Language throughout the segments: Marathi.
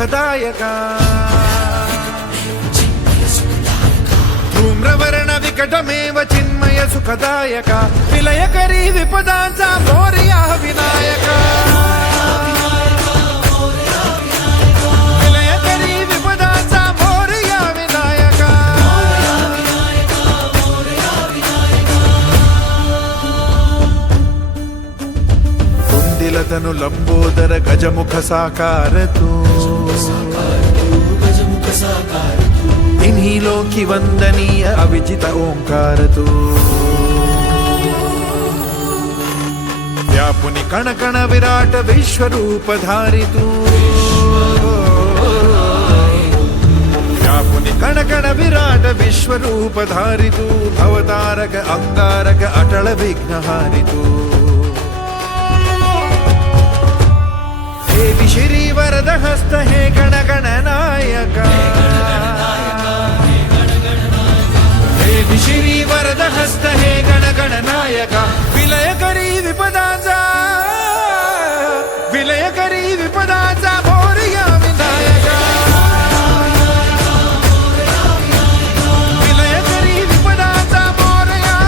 सुखदायका धूम्रवर्ण विकटमेव चिन्मय सुखदायका विलयकरी विपदांचा मोरया विनायका विलयकरी विपदांचा मोरया विनायका कुंदिलतनु लंबोदर गजमुख साकार तू तिन्ही लोकी वंदनीय अविजित ओंकार तू व्यापुनी कण कण विराट विश्वरूप धारी तू व्यापुनी कण कण विराट विश्वरूप धारी तू भवतारक अंगारक अटल विघ्नहारी तू देवी श्री वरद हस्त हे गण गण नायका देवी श्री वरद हस्त हे गण गण नायका विलयकरी विपदाचा मोरया विनायका विलयकरी विपदाचा मोरया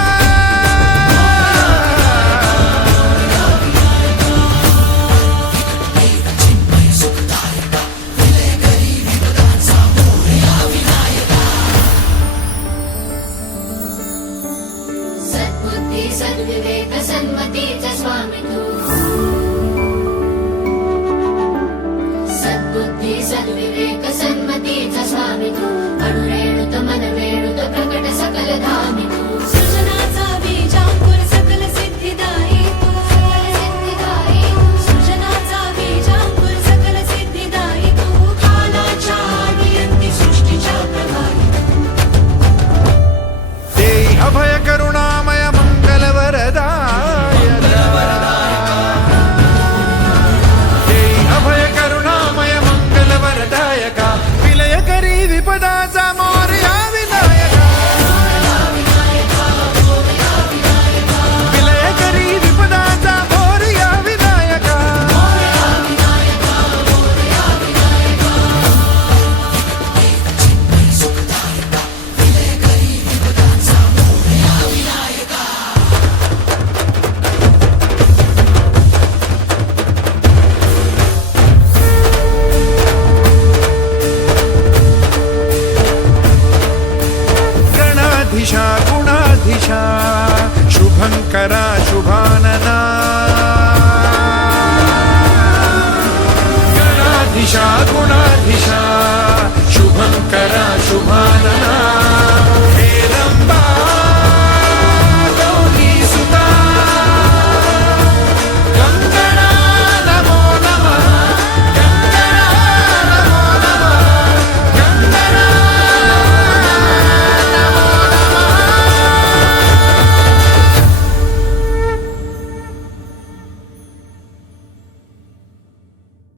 सद्बुद्धी सद्विवेक सन्मतीचा स्वामी तू सद्बुद्धी सद्विवेक सन्मतीचा स्वामी तू अणुरेणुत मनवेणुत प्रकट सकल धामी तू सृजनाचा बीजांकुर सकल सिद्धिदायी तू सृजनाचा बीजांकुर सकल सिद्धिदायी तू कालाच्या आदियंती सृष्टीच्या प्रभावी देई अभय करुणामय मंगल वरदायका देई अभय करुणामय मंगल वरदायका विलयकरी विपदाचा मोरया विनायका विलयकरी विपदाचा मोरया विनायका गणाधीशा गुणाधीशा शुभंकरा शुभानना गणाधीशा गुणाधीशा शुभंकरा शुभानना